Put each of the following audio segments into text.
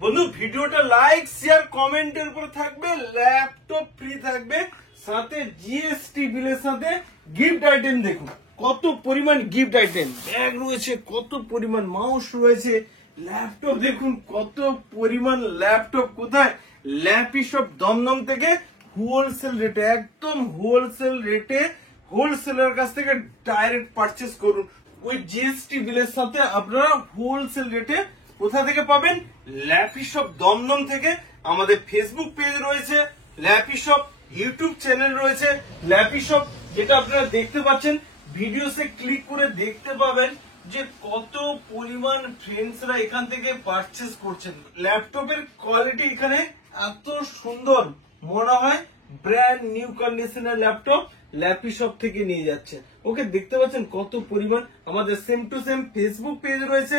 বন্ধু ভিডিওটা like share কমেন্টের উপর থাকবে, ল্যাপটপ ফ্রি থাকবে, সাথে জিএসটি বিলের সাথে গিফট আইটেম। দেখুন কত পরিমাণ গিফট আইটেম, ব্যাগ রয়েছে, কত পরিমাণ মাউস রয়েছে, ল্যাপটপ দেখুন কত পরিমাণ ল্যাপটপ। কোথায়? ল্যাপিশপ দমদম থেকে হোলসেল রেটে, একদম হোলসেল রেটে, হোলসেলের কাছ থেকে ডাইরেক্ট পারচেস করুন। ওই জিএসটি বিলের সাথে আপনারা হোলসেল রেটে কোথা থেকে পাবেন? ল্যাপিশপ দমদম থেকে। আমাদের ফেসবুক পেজ রয়েছে, ল্যাপিশপ ইউটিউব চ্যানেল রয়েছে, ল্যাপিশপ যেটা আপনারা দেখতে পাচ্ছেন ভিডিওসে ক্লিক করে দেখতে পাবেন যে কত পরিমাণ ফ্রেন্ডসরা এখান থেকে পারচেস করছেন। ল্যাপটপের কোয়ালিটি এখানে এত সুন্দর, মনে হয় ব্র্যান্ড নিউ কন্ডিশনের ল্যাপটপ ল্যাপিশপ থেকে নিয়ে যাচ্ছে। ওকে, দেখতে পাচ্ছেন কত পরিমাণ। আমাদের same to same Facebook page রয়েছে,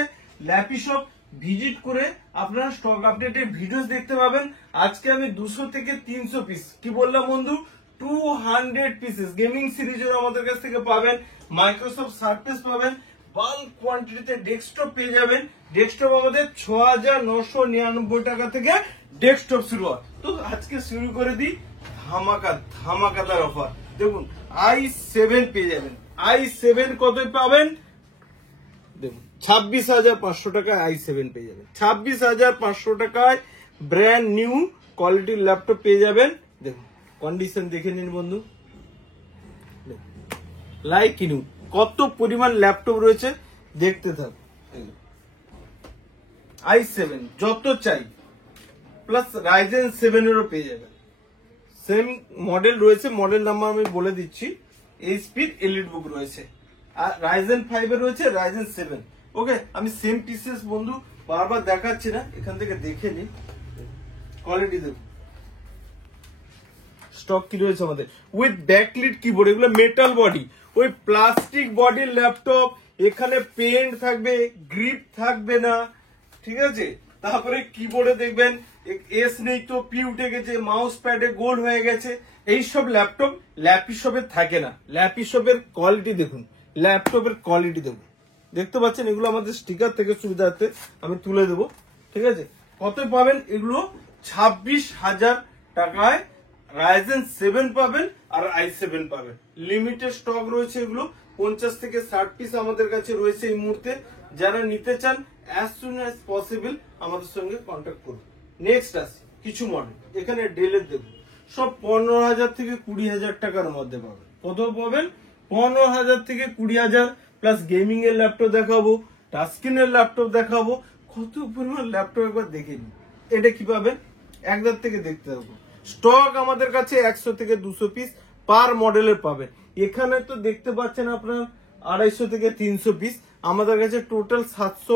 ল্যাপিশপ ভিজিট করে আপনারা স্টক আপডেটের ভিডিও দেখতে পাবেন। আজকে আমি 200 থেকে 300 পিস, কি বললাম বন্ধু, 200 পিসেস গেমিং সিরিজের আমাদের কাছ থেকে পাবেন। মাইক্রোসফট সারফেস পাবেন, বাল্ক কোয়ান্টিটিতে ডেস্কটপ পেয়ে যাবেন। ডেস্কটপ আমাদের 6999 টাকা থেকে ডেস্কটপ শুরু হয়। তো আজকে শুরু করে দিই ধামাকাদার অফার। দেখুন i7 পেয়ে যাবেন। i7 কত পাবেন? দেখুন 26,500 টাকায় i7 পেয়ে যাবেন। 26,500 টাকায় ব্র্যান্ড নিউ কোয়ালিটির ল্যাপটপ পেয়ে যাবেন। দেখুন কন্ডিশন দেখে নিন বন্ধু, লাইক কিনুন। কত পরিমাণ ল্যাপটপ রয়েছে দেখতে থাক। i7 যত চাই, প্লাস রাইজেন 7 এরও পেয়ে যাবেন। সেম মডেল রয়েছে, মডেল নাম্বার আমি বলে দিচ্ছি। এইচপির এলিট বুক রয়েছে, আর রাইজেন 5 এর রয়েছে, রাইজেন 7। ওকে, আমি সেম পিসেস বন্ধু বারবার দেখাচ্ছি না, এখান থেকে দেখে নিন। কোয়ালিটি দেখুন, স্টক কি রয়েছে আমাদের উইথ ব্যাকলিট কিবোর্ড। এগুলো মেটাল বডি, ওই প্লাস্টিক বডির ল্যাপটপ। এখানে পেন্ট থাকবে, গ্রিপ থাকবে না, ঠিক আছে। তারপরে কিবোর্ডে দেখবেন এস নেই তো পি উঠে গেছে, মাউস প্যাডে গোল হয়ে গেছে। এইসব ল্যাপটপ ল্যাপিশপে থাকে না। ল্যাপিশপের কোয়ালিটি দেখুন, ল্যাপটপের কোয়ালিটি দেখুন, দেখতে পাচ্ছেন। এগুলো আমাদের স্টিকার থেকে সুবিধার্থে আমি তুলে দেবো, ঠিক আছে। কত পাবেন এগুলো? 26,000 টাকায় রাইজেন 7 পাবেন আর i7 পাবেন। লিমিটেড স্টক রয়েছে এগুলো, 50 থেকে 60 পিস আমাদের কাছে রয়েছে এই মুহূর্তে। যারা নিতে চান অ্যাজ সুন অ্যাজ পসিবল আমাদের সঙ্গে কন্ট্যাক্ট করুন। নেক্সট আসি কিছু মডেল। এখানে ডেলের দেখুন, সব 15,000 থেকে 20,000 টাকার মধ্যে পাবেন। কত পাবেন? 15,000 থেকে 20,000। প্লাস গেমিং এর ল্যাপটপ দেখাবো, টাচস্ক্রিনের ল্যাপটপ দেখাবো, কত পরিমাণ ল্যাপটপ একবার দেখে নিন। এটা কি পাবেন? একদার থেকে দেখতে হবে। স্টক আমাদের কাছে 100 থেকে 200 পিস পার মডেলের পাবেন। এখানে তো দেখতে পাচ্ছেন আপনার 250 থেকে 300 পিস। আমাদের কাছে টোটাল 700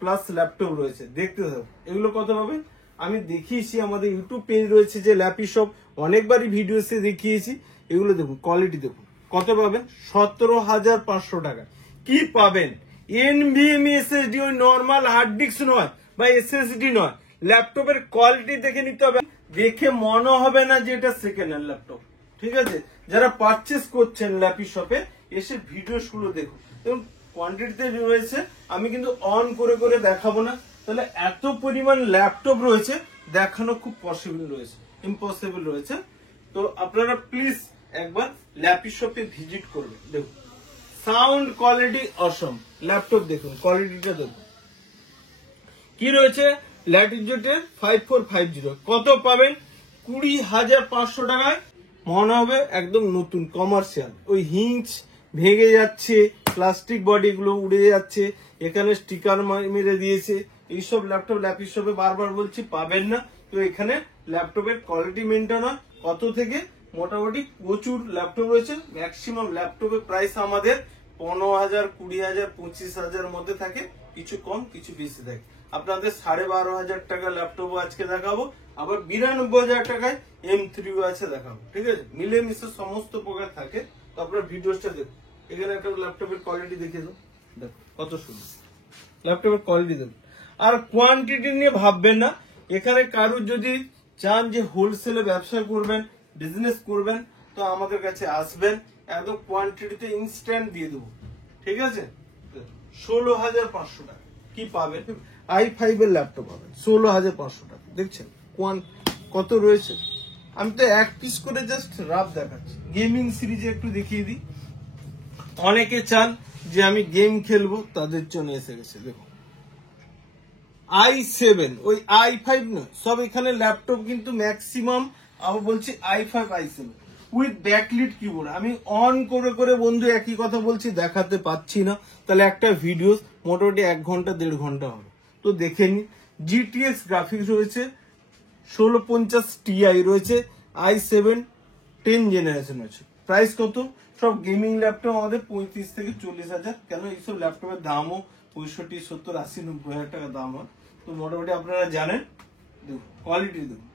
প্লাস ল্যাপটপ রয়েছে, দেখতে থাকুন। এগুলো কত পাবেন আমি দেখিয়েছি, আমাদের ইউটিউব পেজ রয়েছে যে ল্যাপিশপ, অনেকবারই ভিডিওসে দেখিয়েছি। এগুলো দেখুন, কোয়ালিটি দেখুন, কত পাবেন? 17,500 টাকা। কি পাবেন? এনভিএমই এসএসডি, ওই নর্মাল হার্ড ডিস্ক নয় বা এসএসডি নয়। ল্যাপটপের কোয়ালিটি দেখে নিতে হবে, দেখে মনে হবে না যে এটা সেকেন্ড হ্যান্ড ল্যাপটপ, ঠিক আছে। যারা পারচেস করছেন ল্যাপিশপে এসে ভিডিওস গুলো দেখুন, এবং কোয়ান্টিটিতে রয়েছে। আমি কিন্তু অন করে করে দেখাবো না, তাহলে এত পরিমাণ ল্যাপটপ রয়েছে দেখানো খুব পসিবল রয়েছে, ইম্পসিবল রয়েছে। তো আপনারা প্লিজ একবার ল্যাপিশপে ভিজিট করবেন। দেখুন সাউন্ড কোয়ালিটি অসম। ল্যাপটপ দেখুন, কোয়ালিটিটা দেখুন কি রয়েছে। ল্যাটিটিউডের 5450 কত পাবেন? 20,500 টাকায়। মনে হবে একদম নতুন কমার্শিয়াল। ওই হিঞ্চ ভেঙে যাচ্ছে, প্লাস্টিক বডি গুলো উড়ে যাচ্ছে, এখানে স্টিকার মেরে দিয়েছে। এইসব ল্যাপটপ ল্যাপিশপে বারবার বলছি পাবেন না। তো এখানে ল্যাপটপের কোয়ালিটি মেনটেন হয়। কত থেকে? মোটামুটি প্রচুর ল্যাপটপ রয়েছে। ম্যাক্সিমাম ল্যাপটপের প্রাইস আমাদের 15,000, 20,000, 25,000 মধ্যে থাকে, কিছু কম কিছু বেশি থাকে। আপনাদের 12,500 টাকা ল্যাপটপ আজকে দেখাবো, আবার 92,000 টাকায় M3 আছে দেখাবো, ঠিক আছে। মিলেমিশে সমস্ত প্রকার থাকে। তো আপনার ভিডিওসটা দেখুন। এখানে একটা ল্যাপটপের কোয়ালিটি দেখে দাও, দেখো কত সুন্দর ল্যাপটপের কোয়ালিটি দেখুন। আর কোয়ান্টিটি নিয়ে ভাববেন না। এখানে কারুর যদি চান যে হোলসেলে ব্যবসা করবেন, বিজনেস করবেন, তো আমাদের কাছে আসবেন, একদম কোয়ান্টিটিতে ইনস্ট্যান্ট দিয়ে দেবো, ঠিক আছে। 16,500 টাকা কি পাবেন? i5 এর ল্যাপটপ পাবেন 16,500 টাকা। দেখছেন কত রয়েছে। আমি তো এক পিস করে জাস্ট রাফ দেখাচ্ছি। গেমিং সিরিজে একটু দেখিয়ে দিই। অনেকে চান যে আমি গেম খেলবো, তাদের জন্য এসে গেছে। দেখো i7, ওই i5 নয়, সব এখানে ল্যাপটপ কিন্তু ম্যাক্সিমাম আবার বলছি i5 i7 with backlit keyboard. আমি অন করে করে বন্ধু একই কথা বলছি, দেখাতে পাচ্ছি না, তাহলে একটা ভিডিও মোটামুটি 1 ঘন্টা 1.5 ঘন্টা হবে। তো দেখে নি। GTX গ্রাফিক্স রয়েছে, 1650 Ti রয়েছে, i7 10 জেনারেশন আছে। প্রাইস কত? সব গেমিং ল্যাপটপ আমাদের 35 থেকে 40,000। কেন এইসব ল্যাপটপের দামও 65, 70, 80, 90,000 টাকা দাম হয়। তো মোটামুটি আপনারা জানেন। দেখুন কোয়ালিটি দেখুন,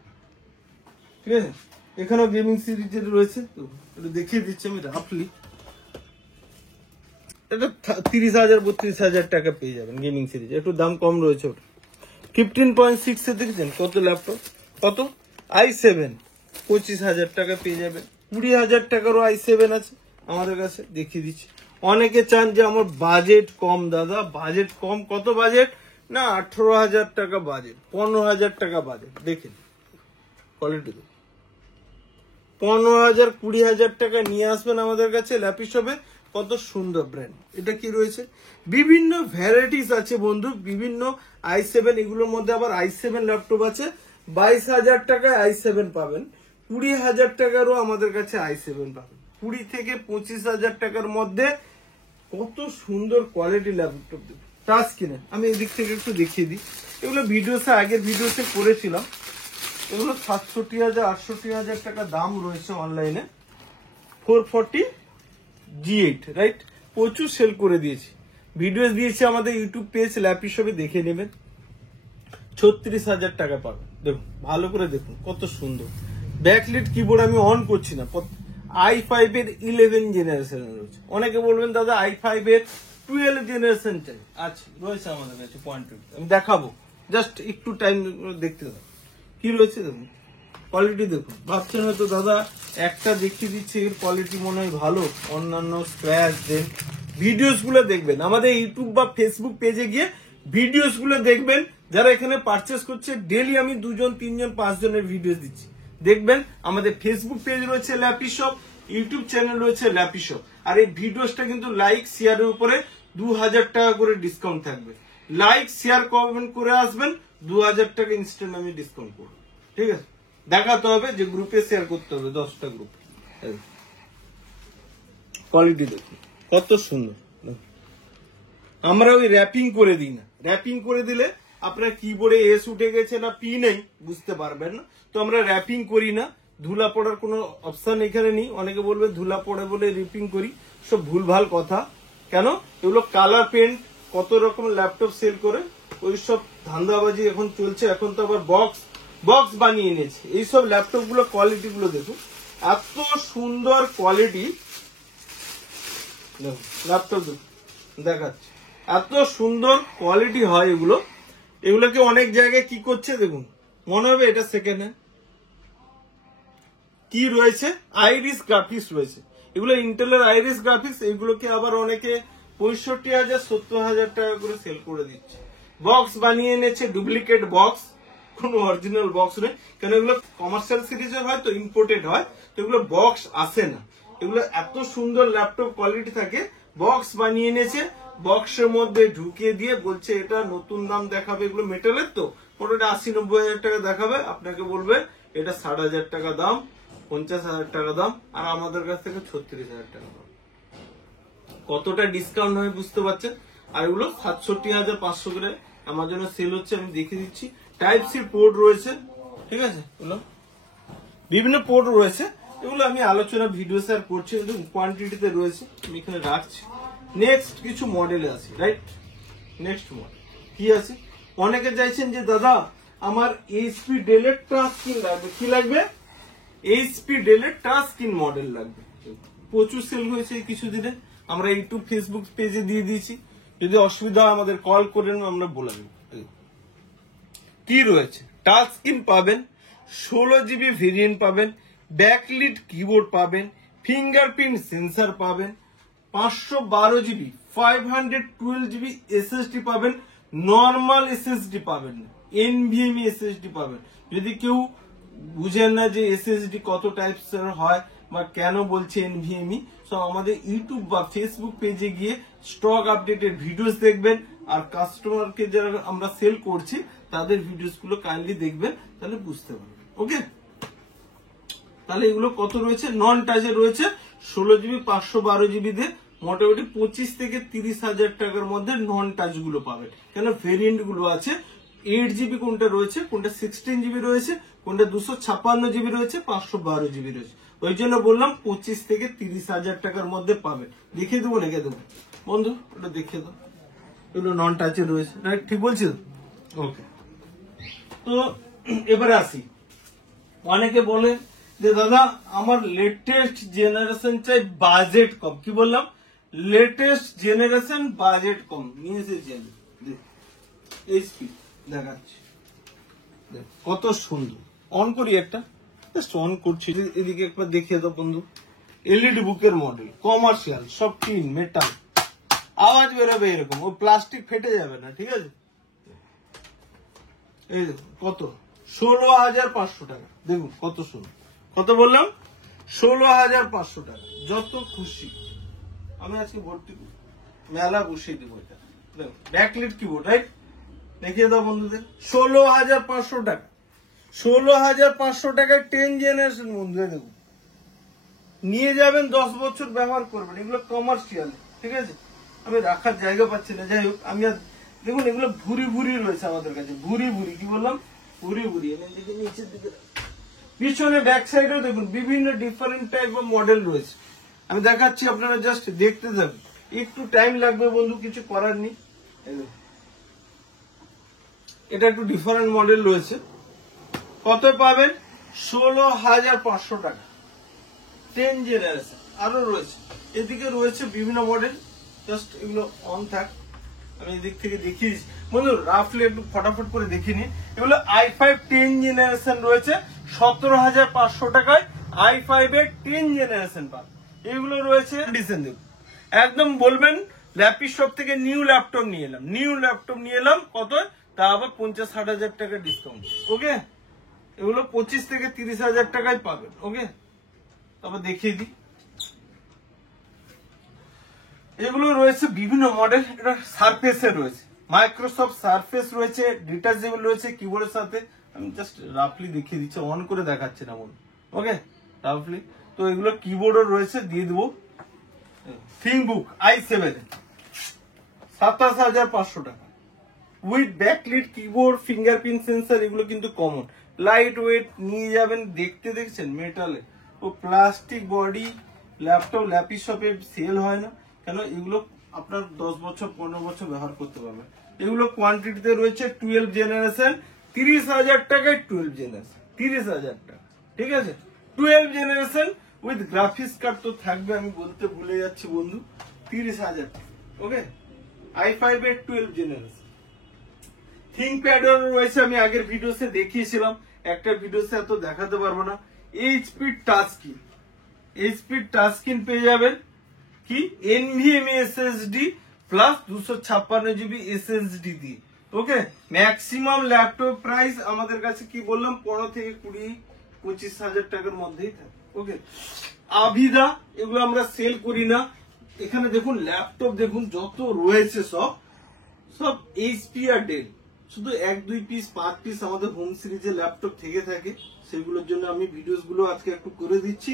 ঠিক আছে। এখানেও গেমিং সিরিজের রয়েছে, একটু দেখিয়ে দিচ্ছি আমি রাফলি। এটা 30,000 32,000 টাকা পেয়ে যাবেন গেমিং সিরিজ, একটু দাম কম রয়েছে ওটা। 15.6 এ দেখেছেন কত ল্যাপটপ, কত i7 25,000 টাকা পেয়ে যাবেন। 20,000 টাকারও i7 আছে আমাদের কাছে, দেখিয়ে দিচ্ছি। অনেকে চান যে আমার বাজেট কম দাদা, বাজেট কম, কত বাজেট না 18,000 টাকা বাজেট, 15,000 টাকা বাজেট। দেখেন কোয়ালিটি 15,000 20,000 টাকা নিয়ে আসবেন আমাদের কাছে ল্যাপটপে। কত সুন্দর ব্র্যান্ড। এটা কি রয়েছে, বিভিন্ন ভ্যারাইটিস আছে বন্ধু, বিভিন্ন i7। এগুলোর মধ্যে আবার i7 ল্যাপটপ আছে। 22,000 টাকায় i7 পাবেন, 20,000 টাকারও আমাদের কাছে i7 পাবেন। 20 থেকে 25,000 টাকার মধ্যে কত সুন্দর কোয়ালিটি ল্যাপটপ টাচ স্ক্রিনে। আমি এদিক থেকে একটু দেখিয়ে দিই। এগুলো ভিডিওতে আগের ভিডিওতে করেছিলাম। এগুলো 67,000 68,000 টাকা দাম রয়েছে অনলাইনে। 440 G8 রাইট, প্রচুর সেল করে দিয়েছি, ভিডিও দিয়েছি আমাদের ইউটিউব পেজ ল্যাপটপে, দেখে নেবেন। 36,000 টাকা পাবেন। দেখুন ভালো করে দেখুন কত সুন্দর ব্যাকলিট কিবোর্ড। আমি অন করছি না, i5 এর 11 জেনারেশন রয়েছে। অনেকে বলবেন দাদা i5 এর 12 জেনারেশন চাই, আচ্ছা রয়েছে আমাদের কাছে পয়েন্ট। আমি দেখাবো, জাস্ট একটু টাইম দেখতে দাও। কি রয়েছে দেখুন, কোয়ালিটি দেখুন। ভাবছেন হয়তো দাদা একটা দেখিয়ে দিচ্ছে, এর কোয়ালিটি মনে হয় ভালো, অন্যান্য স্ক্র্যাচ দেন। ভিডিওস গুলো দেখবেন আমাদের ইউটিউব বা ফেসবুক পেজে গিয়ে ভিডিওস গুলো দেখবেন। যারা এখানে পারচেস করছে ডেলি আমি 2 জন 3 জন 5 জনের ভিডিও দিচ্ছি, দেখবেন। আমাদের ফেসবুক পেজ রয়েছে ল্যাপি শপ, ইউটিউব চ্যানেল রয়েছে ল্যাপি শপ। আর এই ভিডিওসটা কিন্তু লাইক শেয়ারের উপরে 2,000 টাকা করে ডিসকাউন্ট থাকবে। লাইক শেয়ার কমেন্ট করে আসবেন, 2,000 টাকা ইনস্ট্যান্ট আমি ডিসকাউন্ট করবো, ঠিক আছে। দেখাতে হবে যে গ্রুপে শেয়ার করতে হবে, 10টা গ্রুপ। কোয়ালিটি দেখুন কত সুন্দর। আমরা ওই র্যাপিং করে দিই না, র্যাপিং করে দিলে আপনার কিবোর্ডে এস উঠে গেছে না পি নেই বুঝতে পারবেন না। তো আমরা র্যাপিং করি না, ধুলা পড়ার কোনো অপশন এখানে নেই। অনেকে বলবে ধুলা পড়ে বলে র্যাপিং করি, সব ভুলভাল কথা। কেন, এগুলো কালার পেন্ট, কত রকম ল্যাপটপ সেল করে, ওই সব ধান্দাবাজি এখন চলছে। এখন তো আবার বক্স বানিয়ে এনেছে এইসব ল্যাপটপ গুলো। কোয়ালিটি গুলো দেখুন, এত সুন্দর কোয়ালিটি ল্যাপটপ দেখাচ্ছে, এত সুন্দর কোয়ালিটি হয় এগুলো। এগুলোকে অনেক জায়গায় কি করছে দেখুন, মনে হবে এটা সেকেন্ড হ্যান্ড। কি রয়েছে, আইরিস গ্রাফিক্স রয়েছে, এগুলো ইন্টেলের আইরিস গ্রাফিক্স। এগুলোকে আবার অনেকে 65,000 70,000 টাকা করে সেল করে দিচ্ছে। বক্স বানিয়ে এনেছে, ডুপ্লিকেট বক্স, কোনো অরিজিনাল বক্স নেই। কেন এগুলো কমার্শিয়াল সিরিজের হয় তো, ইম্পোর্টেড হয়, তো এগুলো বক্স আসে না। এগুলো এত সুন্দর ল্যাপটপ কোয়ালিটি থাকে, বক্স বানিয়ে এনেছে, বক্সের মধ্যে ঢুকিয়ে দিয়ে বলছে এটা নতুন দাম দেখাবে। এগুলো মেটালের তো মোটামুটি 80-90,000 টাকা দেখাবে, আপনাকে বলবে এটা 60,000 টাকা দাম, 50,000 টাকা দাম, আর আমাদের কাছ থেকে 36,000 টাকা দাম। কতটা ডিসকাউন্ট হয় বুঝতে পারছেন। আর এগুলো 67,500 করে অ্যামাজনে সেল হচ্ছে, আমি দেখিয়ে দিচ্ছি। টাইপ সি পোর্ট রয়েছে, ঠিক আছে, এগুলো বিভিন্ন পোর্ট রয়েছে। এগুলো আমি আলোচনা ভিডিও শেয়ার করছি, কোয়ান্টিটিতে রয়েছে, আমি এখানে রাখছি। নেক্সট কিছু মডেলে আছে, রাইট। নেক্সট মডেল কি আছে, অনেকে চাইছেন যে দাদা আমার এইচপি ডেলের টাচ স্ক্রিন লাগবে। কি লাগবে, এইচপি ডেলের টাচ স্ক্রিন মডেল লাগবে। প্রচুর সেল হয়েছে কিছুদিনে, আমরা ইউটিউব ফেসবুক পেজে দিয়ে দিয়েছি। যদি অসুবিধা হয় আমাদের কল করে আমরা বলে দেব। কি রয়েছে, টাচ স্ক্রিন পাবেন, 16 GB ভেরিয়েন্ট পাবেন, ব্যাকলিট কিবোর্ড পাবেন, ফিঙ্গারপ্রিন্ট সেন্সর পাবেন, 512 GB 512 GB SSD পাবেন, নর্মাল এসএসডি পাবেন না, এনভিএমই এসএসডি পাবেন। যদি কেউ বুঝেন না যে এসএসডি কত টাইপস এর হয় বা কেন বলছে এনভিএমই, সো আমাদের ইউটিউব বা ফেসবুক পেজে গিয়ে স্টক আপডেটের ভিডিওস দেখবেন, আর কাস্টমারকে যারা আমরা সেল করছি তাদের ভিডিওস গুলো কাইন্ডলি দেখবেন, তাহলে বুঝতে পারবেন। ওকে, তাহলে এগুলো কত রয়েছে? নন টাচে রয়েছে 16 জিবি 512 জিবি দিয়ে মোটামুটি 25 থেকে 30,000 টাকার মধ্যে নন টাচ গুলো পাবেন। কেন ভেরিয়েন্ট গুলো আছে, 8 জিবি কোনটা রয়েছে, কোনটা 16 জিবি রয়েছে, কোনটা 256 জিবি রয়েছে, 512 জিবি রয়েছে। ওই জন্য বললাম 25 থেকে 30,000 টাকার মধ্যে পাবেন। লিখে দেবো, লিখে দেবো বন্ধু, ওটা দেখে দাও, এগুলো নন টাচে রয়েছে, রাইট? ঠিক বলছি তো? ওকে, তো এবারে আসি। অনেকে বলে যে দাদা আমার লেটেস্ট জেনারেশন চাই, বাজেট কম। কি বললাম? লেটেস্ট জেনারেশন, বাজেট কম। এইচপি দেখাচ্ছি, কত সুন্দর। অন করি একটা, জাস্ট অন করছি, এদিকে একবার দেখিয়ে দাও বন্ধু। এলইডি বুকের মডেল, কমার্শিয়াল, সব টিন মেটাল, আওয়াজ বেরোবে এরকম, ও প্লাস্টিক ফেটে যাবে না, ঠিক আছে? এই দেখুন কত, 16,500 টাকা। দেখুন কত সুন্দর। কত বললাম? 16,500 টাকা। যত খুশি আমি আজকে ভর্তি মেলা বসিয়ে দেবো। এটা দেখুন ব্যাকলিট কিবোর্ড, রাইট? দেখিয়ে দাও বন্ধুদের। 16,500 টাকা, 16,500 টাকায় 10 জেনারেশন বন্ধুদের। দেখুন নিয়ে যাবেন, 10 বছর ব্যবহার করবেন। এগুলো কমার্শিয়াল, ঠিক আছে? আমি রাখার জায়গা পাচ্ছি না, যাই হোক। আমি আর দেখুন এগুলো ভুরি ভুরি রয়েছে আমাদের কাছে, ভুরি ভুরি। কি বললাম? ভুরি ভুরি। নিচের দিকে পিছনে ব্যাক সাইডেও দেখুন বিভিন্ন ডিফারেন্ট টাইপ অফ মডেল রয়েছে। আমি দেখাচ্ছি, আপনারা জাস্ট দেখতে যাবেন, একটু টাইম লাগবে বন্ধু, কিছু করার নেই। এটা একটু ডিফারেন্ট মডেল রয়েছে। কত পাবেন? 16,500 টাকা, 10 জেনারেশন। আরো রয়েছে, এদিকে রয়েছে বিভিন্ন মডেল। জাস্ট এগুলো অন থাক, আমি এদিক থেকে দেখিয়ে দিচ্ছি বন্ধু, রাফলি একটু ফটাফট করে দেখিনি। এগুলো i5 10 জেনারেশন রয়েছে 17,500 টাকায়। i5 এর 10 জেনারেশন পাবেন। এগুলো রয়েছে একদম বলবেন ল্যাপটপ শপ থেকে নিউ ল্যাপটপ নিয়ে এলাম, নিউ ল্যাপটপ নিয়ে এলাম, কত? তা আবার 50-60 টাকা ডিসকাউন্ট। ওকে, এগুলো 25 থেকে 30,000 টাকায় পাবেন। ওকে, তারপর দেখিয়ে দিই, এগুলো রয়েছে বিভিন্ন মডেল। এটা সারফেসের রয়েছে, মাইক্রোসফট সারফেস রয়েছে, ডিটাচেবল রয়েছে কিবোর্ডের সাথে। আমি জাস্ট রাফলি দেখিয়ে দিচ্ছি, অন করে দেখাচ্ছি না বলুন। ওকে, রাফলি। তো এগুলো কিবোর্ডও রয়েছে, দিয়ে দেবো। থিংকবুক i7 27,500 টাকা with backlit keyboard, fingerprint sensor. এগুলো কিন্তু কমন, লাইট ওয়েট, নিয়ে যাবেন। দেখতে দেখছেন মেটালে, ও প্লাস্টিক বডি। ল্যাপটপ ল্যাপি শপে সেল হয় না কেন? এগুলো আপনার 10 বছর 15 বছর ব্যবহার করতে পারবেন। এগুলো কোয়ান্টিটিতে রয়েছে 12 জেনারেশন, 30,000 টাকায় 12 জেনারেশন, 30,000 টাকা, ঠিক আছে? 12 জেনারেশন উইথ গ্রাফিক্স কার্ড তো থাকবে, আমি বলতে ভুলে যাচ্ছি বন্ধু, 30,000 টাকা। ওকে, i5 এর 12 জেনারেশন। থিংকপ্যাড রয়েছে, আমি আগের ভিডিওতে দেখিয়েছিলাম, একটা ভিডিওতে এত দেখাতে পারবো না। এইচপি টাচস্ক্রিন, এইচপি টাচস্ক্রিন পেয়ে যাবেন কি NVMe SSD plus 256 GB SSD দিয়ে। ওকে, ম্যাক্সিমাম ল্যাপটপ প্রাইস আমাদের কাছে কি বললাম, 15 থেকে 20-25,000 টাকার মধ্যেই থাকে। ওকে, আভিদা, এগুলো আমরা সেল করি না। এখানে দেখুন ল্যাপটপ, দেখুন যত রয়েছে সব এইচপি আর ডেল। শুধু 1-2 পিস 5 পিস আমাদের হোম সিরিজের ল্যাপটপ থেকে থাকে, সেগুলোর জন্য আমি ভিডিওস গুলো আজকে একটু করে দিচ্ছি।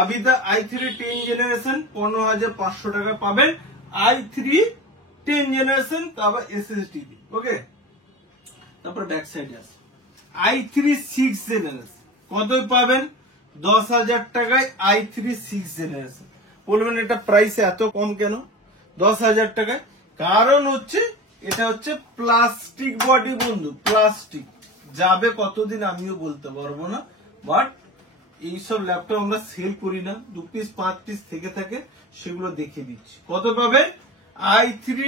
আবিদা i3 10 জেনারেশন 15,500 টাকা পাবেন। i3 10 জেনারেশন, তারপর এসএসডি। ওকে, তারপর ব্যাক সাইডে আছে i3 6 জেনারেশন। কত পাবেন? 10,000 টাকায় i3 6 জেনারেশন। বলবেন এটা প্রাইস এত কম কেন 10,000 টাকায়? কারণ হচ্ছে এটা হচ্ছে প্লাস্টিক বডি বন্ধু, প্লাস্টিক যাবে কতদিন আমিও বলতে পারবো না, বাট এইসব ল্যাপটপ আমরা সেল করি না, 2 পিস 5 পিস থেকে থাকে, সেগুলো দেখিয়ে দিচ্ছি। কত পাবে? i3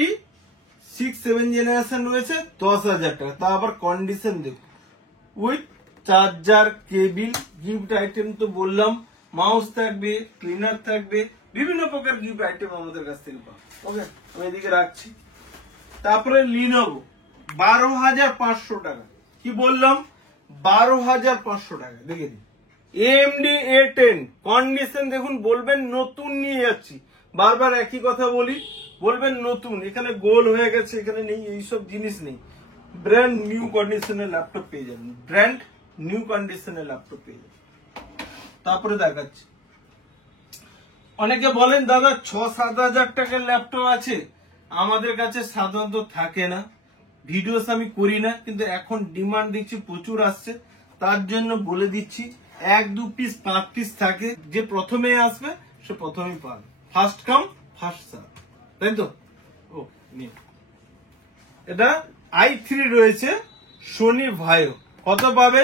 6-7 জেনারেশন রয়েছে 10,000 টাকা। তা আবার কন্ডিশন দেখো, with charger, cable, gift item তো বললাম, মাউস থাকবে, ক্লিনার থাকবে, বিভিন্ন প্রকার গিফট আইটেম আমাদের কাছ থেকে পাবো। ওকে, আমি এদিকে রাখছি। তারপরে লিনোভো 12,500 টাকা। কি বললাম? 12,500 টাকা। দেখে দিন AMD A10 কন্ডিশন দেখুন, বলবেন নতুন নিয়ে যাচ্ছি, বারবার একই কথা বলি, বলবেন নতুন, এখানে গোল হয়ে গেছে, এখানে নেই, এইসব জিনিস নেই। ব্র্যান্ড নিউ কন্ডিশনের ল্যাপটপ পেয়ে যাবেন, ব্র্যান্ড নিউ কন্ডিশনের ল্যাপটপ পেয়ে যাবেন। তারপরে দেখাচ্ছি, অনেকে বলেন দাদা 6-7 হাজার টাকার ল্যাপটপ আছে, আমাদের কাছে সাধারণত থাকে না, ভিডিওস আমি করি না, কিন্তু এখন ডিমান্ড দেখছি প্রচুর আসছে, তার জন্য বলে দিচ্ছি 1-2 পিস 5 পিস থাকে, যে প্রথমে আসবে সে প্রথমেই পাবে, ফার্স্ট কাম ফার্স্ট সার্ভ, তাই তো? ও নিয়ে এটা i3 রয়েছে, সোনি ভাইও, কত পাবে?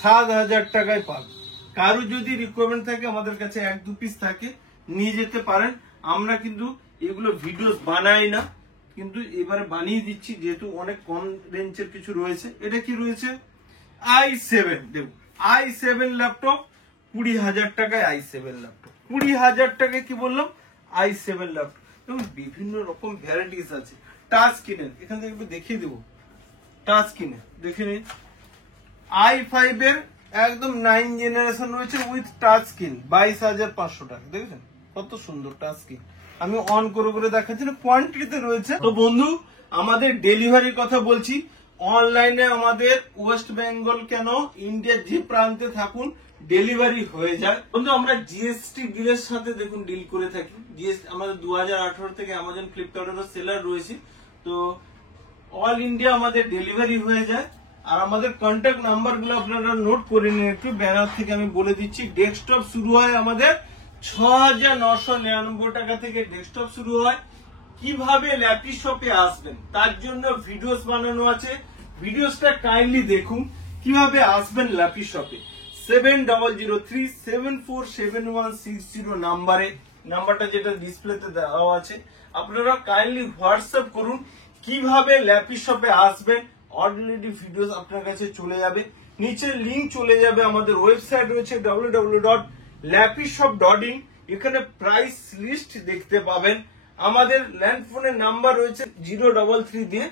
7,000 টাকায় পাবে। কারো যদি রিকোয়ারমেন্ট থাকে, আমাদের কাছে 1-2 পিস থাকে, নিয়ে যেতে পারেন। আমরা কিন্তু এগুলো ভিডিওস বানাই না, কিন্তু এবারে বানিয়ে দিচ্ছি, যেহেতু অনেক কম রেঞ্জের কিছু রয়েছে। এটা কি রয়েছে? i7, দেখুন i7 ল্যাপটপ 20,000 টাকায়, i7 ল্যাপটপ 20,000 টাকায়। কি বললাম? i7 laptop. এবং বিভিন্ন রকম ভ্যারাইটিস আছে। টাচ স্ক্রিনের এখান থেকে একটু দেখিয়ে দেবো, টাচ স্ক্রিনে দেখে নিন, i5 এর একদম 9 জেনারেশন রয়েছে উইথ টাচ স্ক্রিন, 22,500 টাকা। দেখেছেন কত সুন্দর টাচ স্ক্রিন, আমি অন করে করে দেখাচ্ছি না, কোয়ান্টিটিতে রয়েছে। তো বন্ধু, আমাদের ডেলিভারির কথা বলছি, অনলাইনে আমাদের ওয়েস্ট বেঙ্গল কেন, ইন্ডিয়ার যে প্রান্তে থাকুন ডেলিভারি হয়ে যায়। বন্ধু, আমরা জিএসটি ডিলের সাথে দেখুন ডিল করে থাকি। জিএসটি আমাদের 2018 থেকে অ্যামাজন ফ্লিপকার্টের সেলার রয়েছে, তো অল ইন্ডিয়া আমাদের ডেলিভারি হয়ে যায়। আর আমাদের কন্ট্যাক্ট নাম্বার গুলো আপনারা নোট করে নিন একটু, ব্যানার থেকে আমি বলে দিচ্ছি। ডেস্কটপ শুরু হয় আমাদের 6,999 টাকা থেকে ডেস্কটপ শুরু হয়। কিভাবে ল্যাপটপ শপে আসবেন তার জন্য ভিডিওস বানানো আছে, ভিডিওসটা কাইন্ডলি দেখুন। কিভাবে আসবেন ল্যাপটপ শপে, 7003747160 নাম্বারটা যেটা ডিসপ্লেতে দেওয়া আছে, আপনারা কাইন্ডলি হোয়াটসঅ্যাপ করুন। কিভাবে ল্যাপটপ শপে আসবেন অলরেডি ভিডিওস আপনার কাছে চলে যাবে, নিচে লিংক চলে যাবে। আমাদের ওয়েবসাইট রয়েছে www.laptopshop.in, এখানে প্রাইস লিস্ট দেখতে পাবেন। আমাদের ল্যান্ড ফোনের নাম্বার রয়েছে 033 দিয়ে,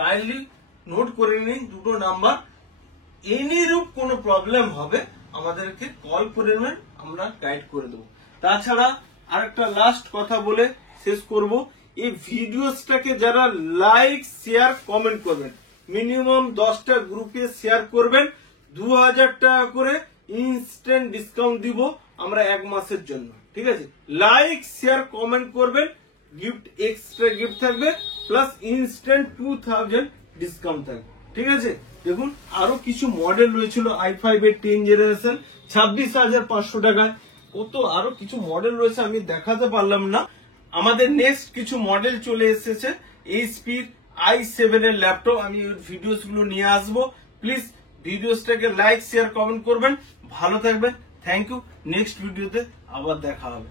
কাইন্ডলি নোট করে নিন দুটো নাম্বার। এনিরূপ কোনো প্রবলেম হবে আমাদেরকে কল করে নেবেন, আমরা গাইড করে দেবো। তাছাড়া আরেকটা লাস্ট কথা বলে শেষ করব, এই ভিডিওসটাকে যারা লাইক শেয়ার কমেন্ট করবেন, মিনিমাম 10টা গ্রুপে শেয়ার করবেন, 2,000 টাকা করে ইনস্ট্যান্ট ডিসকাউন্ট দিব আমরা 1 মাসের জন্য, ঠিক আছে? লাইক শেয়ার কমেন্ট করবেন, গিফট এক্সট্রা গিফট থাকবে, প্লাস ইনস্ট্যান্ট 2,000 ডিসকাউন্ট থাকবে, ঠিক আছে? দেখুন আরো কিছু মডেল রয়েছিল i5 এর 10 জেনারেশন 26,500 টাকায়, কত আরো কিছু মডেল রয়েছে, আমি দেখাতে পারলাম না। আমাদের নেক্সট কিছু মডেল চলে এসেছে HP i7 এর ল্যাপটপ, আমি ভিডিওস গুলো নিয়ে আসবো। প্লিজ ভিডিওসটাকে লাইক শেয়ার কমেন্ট করবেন, ভালো থাকবেন, থ্যাংক ইউ। নেক্সট ভিডিওতে আবার দেখা হবে।